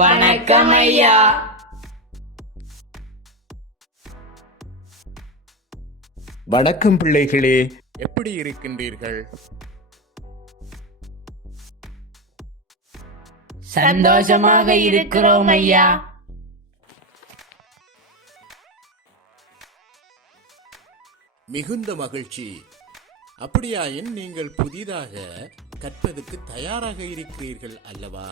வணக்கம் ஐயா. வணக்கம் பிள்ளைகளே, எப்படி இருக்கின்றீர்கள்? சந்தோஷமாக இருக்கிறோம் ஐயா. மிகுந்த மகிழ்ச்சி. அப்படியாயின் நீங்கள் புதிதாக கற்பதற்கு தயாராக இருக்கிறீர்கள் அல்லவா?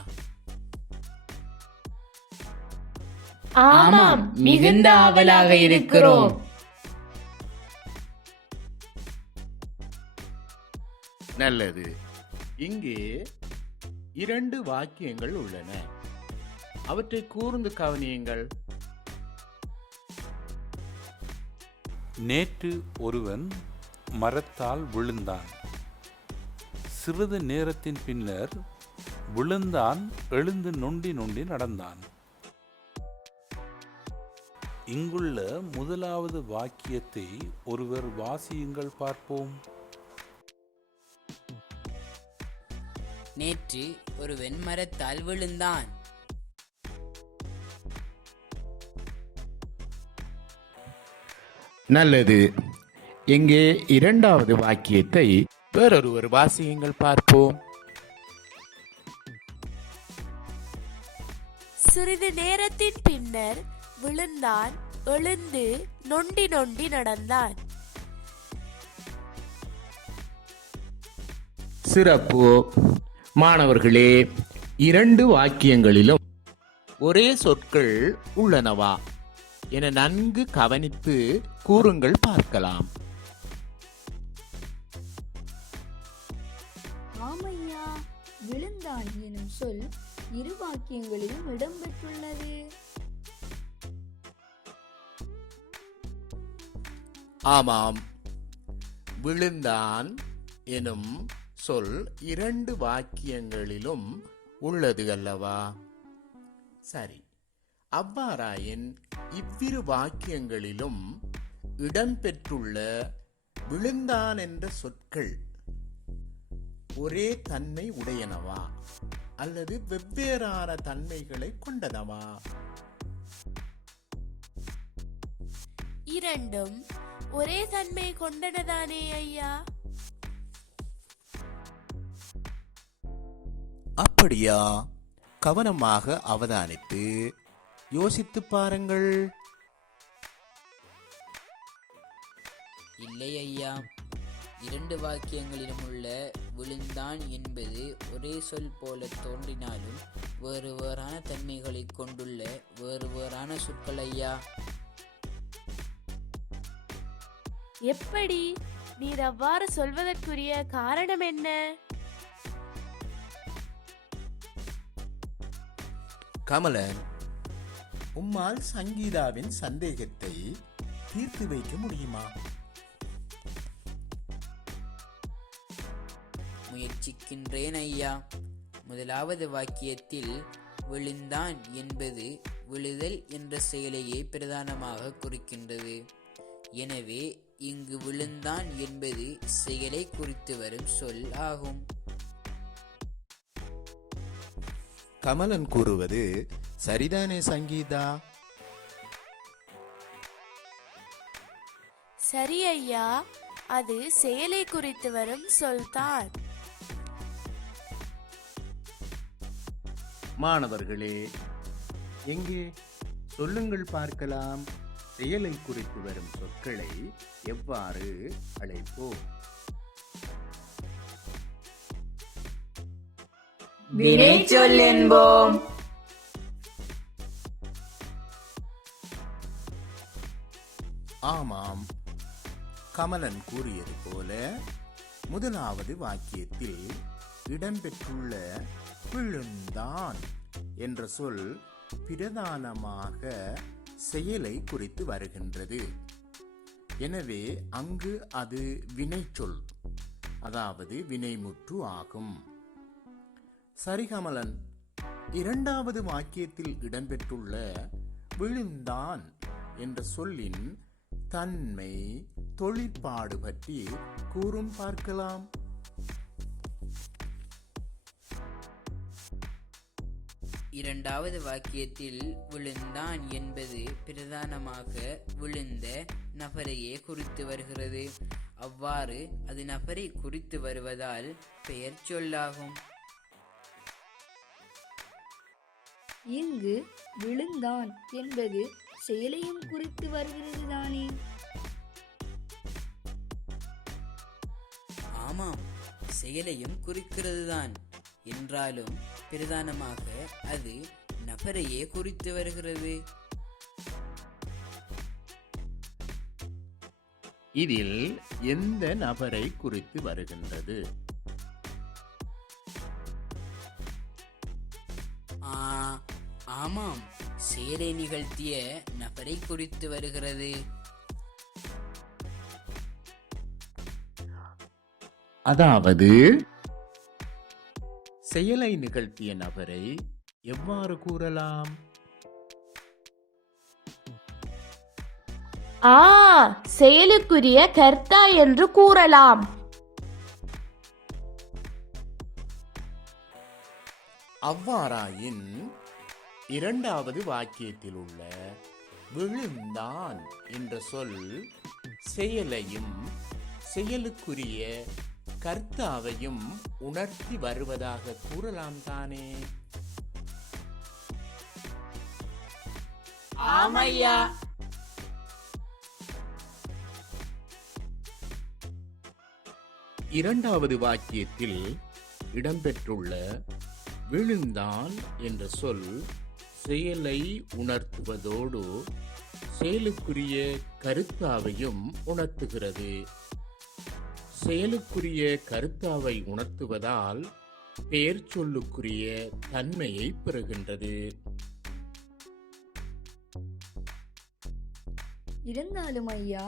ஆமாம், மிகுந்த ஆவலாக இருக்கிறோம். நல்லது. இங்கே 2 வாக்கியங்கள் உள்ளன. அவற்றை கூர்ந்து கவனியுங்கள். நேற்று ஒருவன் மரத்தால் விழுந்தான். சிறிது நேரத்தின் பின்னர் விழுந்தான், எழுந்து நொண்டி நொண்டி நடந்தான். இங்குள்ள முதலாவது வாக்கியத்தை ஒருவர் வாசியுங்கள் பார்ப்போம். நேற்று ஒருவன் மரத்தால் விழுந்தான். நல்லது. இங்கே 2வது வாக்கியத்தை வேறொருவர் வாசியுங்கள் பார்ப்போம். சிறிது நேரத்தின் பின்னர் விழுந்தான், எழுந்து நொண்டி நொண்டி நடந்தான். சிறப்பு. மாணவர்களே, 2 வாக்கியங்களிலும் ஒரே சொற்கள் உள்ளனவா என நன்கு கவனித்து கூறுங்கள் பார்க்கலாம். ஆமையா, விழுந்தான் எனும் சொல் 2 வாக்கியங்களிலும் இடம்பெற்றுள்ளது. ஆமாம், விழுந்தான் எனும் சொல் 2 வாக்கியங்களிலும் உள்ளது அல்லவா? சரி, அவ்வாறாயின் இவ்விரு வாக்கியங்களிலும் இடம்பெற்றுள்ள விழுந்தான் என்ற சொற்கள் ஒரே தன்மை உடையனவா அல்லது வெவ்வேறான தன்மைகளை கொண்டனவா? இரண்டும் ஒரே தன்மை கொண்டனதானே ஐயா? அப்படியா? கவனமாக அவதானித்து யோசித்து பாருங்கள். இல்லை ஐயா, 2 வாக்கியங்களிலும் உள்ள விழுந்தான் என்பது ஒரே சொல் போல தோன்றினாலும் வேறு வேறான தன்மைகளை கொண்டுள்ள வேறு வேறான சொற்கள் ஐயா. எப்படி? நீர் அவ்வாறு சொல்வதற்குரிய காரணம் என்ன? கமலன், உம்மால் சங்கீதாவின் சந்தேகத்தை தீர்த்து வைக்க முடியுமா? முயற்சிக்கின்றேன் ஐயா. முதலாவது வாக்கியத்தில் விழுந்தான் என்பது விழுதல் என்ற செயலையே பிரதானமாக குறிக்கின்றது. எனவே இங்கு விழுந்தான் என்பது செயலை குறித்து வரும் சொல் ஆகும். கமலன் கூறுவது சரிதானே சங்கீதா? சரி ஐயா, அது செயலை குறித்து வரும் சொல்தான். மாணவர்களே, எங்கே சொல்லுங்கள் பார்க்கலாம். செயலை குறித்து வரும் சொற்களை எவ்வாறு அழைப்போம்? வினைச்சொல் என்போம். ஆமாம், கமலன் கூறியது போல முதலாவது வாக்கியத்தில் இடம்பெற்றுள்ள விழுந்தான் என்ற சொல் பிரதானமாக செயலை குறித்து வருகின்றது. எனவே அங்கு அது வினைச்சொல், அதாவது வினைமுற்று ஆகும். சரி கமலன், 2வது வாக்கியத்தில் இடம்பெற்றுள்ள விழுந்தான் என்ற சொல்லின் தன்மை, தொழிற்பாடு பற்றி கூறும் பார்க்கலாம். இரண்டாவது வாக்கியத்தில் விழுந்தான் என்பது பிரதானமாக விழுந்த நபரையே குறித்து வருகிறது. அவ்வாறு அது நபரை குறித்து வருவதால் பெயர் சொல்லாகும். இங்கு விழுந்தான் என்பது செயலையும் குறித்து வருகிறது தானே? ஆமாம், செயலையும் குறிக்கிறது தான். என்றாலும் பிரதானமாக அது நபரையே குறித்து வருகிறது. இதில் எந்த நபரை குறித்து வருகின்றது? ஆமாம், செயலை நிகழ்த்திய நபரை குறித்து வருகிறது. அதாவது செயலை நிகழ்த்திய நபரை எவ்வாறு கூறலாம்? செயலுக்குரிய கர்த்தா என்று கூறலாம். அவ்வாறாயின் இரண்டாவது வாக்கியத்தில் உள்ள விழுந்தான் என்ற சொல் செயலையும் செயலுக்குரிய கர்த்தாவையும் உணர்த்தி வருவதாக கூறலாம் தானே? ஆமையா. இரண்டாவது வாக்கியத்தில் இடம்பெற்றுள்ள விழுந்தான் என்ற சொல் செயலை உணர்த்துவதோடு செயலுக்குரிய கருத்தாவையும் உணர்த்துகிறது. செயலுக்குரிய கருத்தாவை உணர்த்துவதால் பெயர் சொல்லுக்குரிய தன்மையை பெறுகின்றது. இருந்தாலும் ஐயா,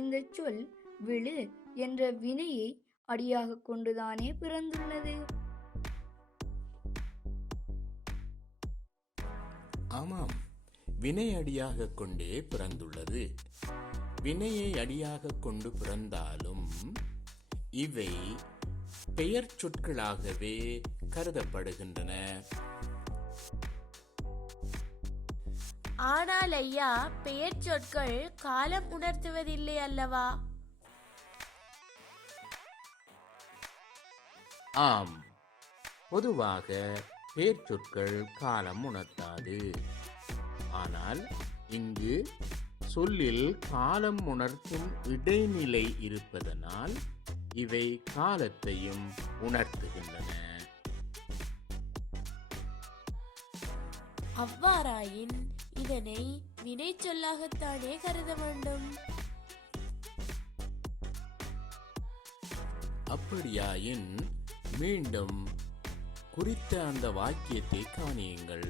இந்த சொல் விழு என்ற வினையை அடியாக கொண்டுதானே பிறந்துள்ளது. ஆமாம், வினை அடியாக கொண்டே பிறந்துள்ளது. வினையை அடியாக கொண்டு பிறந்தாலும் இவை பெயர் சொற்களாகவே கருதப்படுகின்றன. ஆனால் ஐயா, பெயர் சொற்கள் காலம் உணர்த்துவதில்லை அல்லவா? ஆம், பொதுவாக பெயர் சொற்கள் காலம் உணர்த்தாது. ஆனால் இங்கு சொல்லில் காலம் உணர்த்தும் இடைநிலை இருப்பதனால் இவை காலத்தையும் உணர்த்துகின்றன. அவ்வாறாயின் இதனை வினை சொல்லாகத்தானே கருத வேண்டும். அப்படியாயின் மீண்டும் குறித்த அந்த வாக்கியத்தை காணியுங்கள்.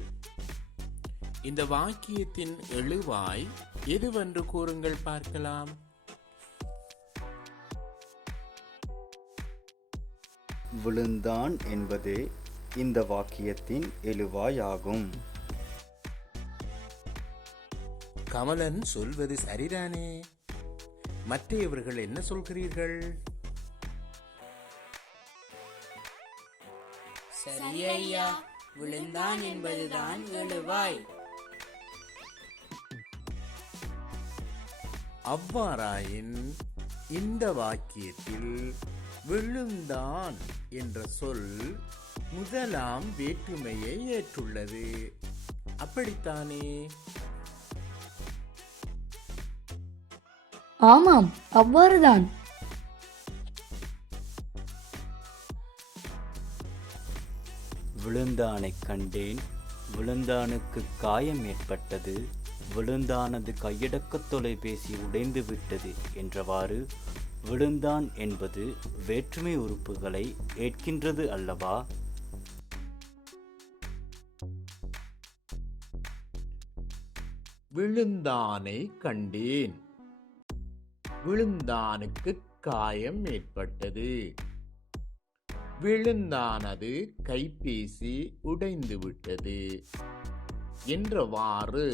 இந்த வாக்கியத்தின் எழுவாய் எதுவென்று கூறுங்கள் பார்க்கலாம். விழுந்தான் என்பதே இந்த வாக்கியத்தின் எழுவாயாகும். கமலன் சொல்வது சரிதானே? மற்றையவர்கள் என்ன சொல்கிறீர்கள்? சரி ஐயா, விழுந்தான் என்பதுதான் எழுவாய். அவ்வாறாயின் இந்த வாக்கியத்தில் விழுந்தான் என்ற சொல் முதலாம் வேற்றுமையை ஏற்றுள்ளது. அப்படித்தானே? ஆமாம், அவ்வாறுதான். விழுந்தானைக் கண்டேன், விழுந்தானுக்கு காயம் ஏற்பட்டது, விழுந்தானது கையடக்க தொலைபேசி உடைந்து விட்டது என்றவாறு விழுந்தான் என்பது வேற்றுமை உறுப்புகளை ஏற்கின்றது அல்லவா? விழுந்தானை கண்டேன், விழுந்தானுக்கு காயம் ஏற்பட்டது, விழுந்தானது கைபேசி உடைந்து விட்டது என்றவாறு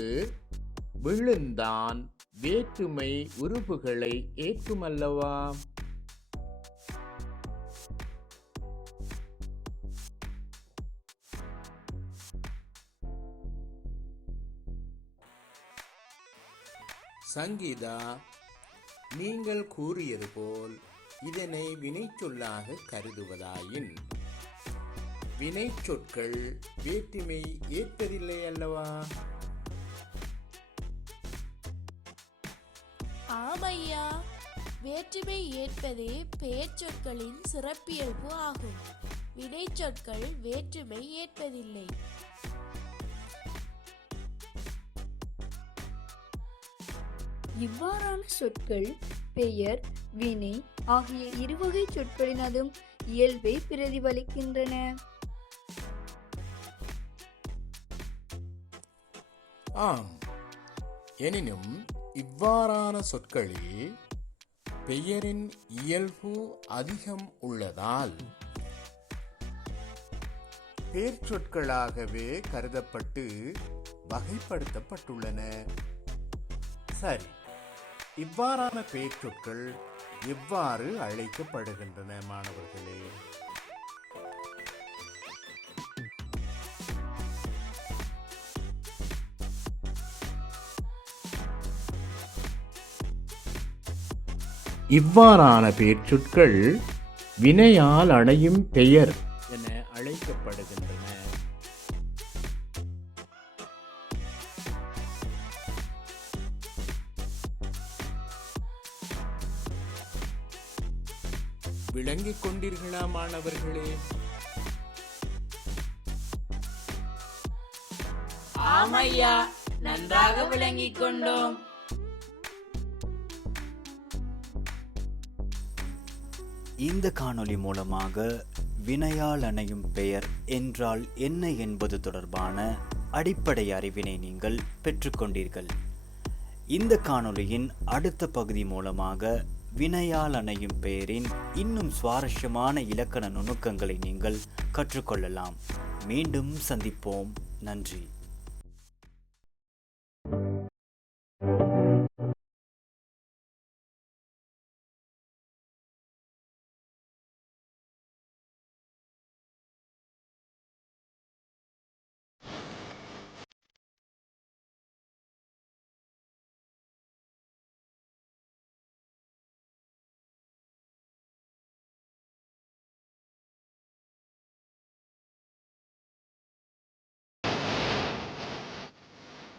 விழுந்தான் வேற்றுமை உறுப்புகளை ஏற்குமல்லவா? சங்கீதா, நீங்கள் கூறியது போல் இதனை வினைச்சொல்லாக கருதுவதாயின் வினைச்சொற்கள் வேற்றுமை ஏற்பதில்லை அல்லவா? ஆமையா, வேற்றுமை ஏற்பதே பெயர்ச்சொற்களின் சிறப்பியல்பு ஆகும். வினைச்சொற்கள் வேற்றுமை ஏற்பதில்லை. இவ்வாறான சொற்கள் பெயர், வினை ஆகிய இருவகை சொற்களினதும் இயல்பை பிரதிபலிக்கின்றன. ஆம், எனினும் இவ்வாறான சொற்களில் பெயரின் இயல்பு அதிகம் உள்ளதால் பெயர்ச்சொற்களாகவே கருதப்பட்டு வகைப்படுத்தப்பட்டுள்ளன. சரி, இவ்வாறான பெயர்ச்சொற்கள் எவ்வாறு அழைக்கப்படுகின்றன மாணவர்களே? இவ்வாறான பெயர்ச்சொற்கள் வினையால் அணையும் பெயர் என அழைக்கப்படுகின்றன. விளங்கிக் கொண்டீர்களா மாணவர்களே? ஆமையா, நன்றாக விளங்கிக் கொண்டோம். இந்த காணொளி மூலமாக வினையால் அணையும் பெயர் என்றால் என்ன என்பது தொடர்பான அடிப்படை அறிவினை நீங்கள் பெற்றுக்கொண்டீர்கள். இந்த காணொளியின் அடுத்த பகுதி மூலமாக வினையால் அணையும் பெயரின் இன்னும் சுவாரஸ்யமான இலக்கண நுணுக்கங்களை நீங்கள் கற்றுக்கொள்ளலாம். மீண்டும் சந்திப்போம். நன்றி.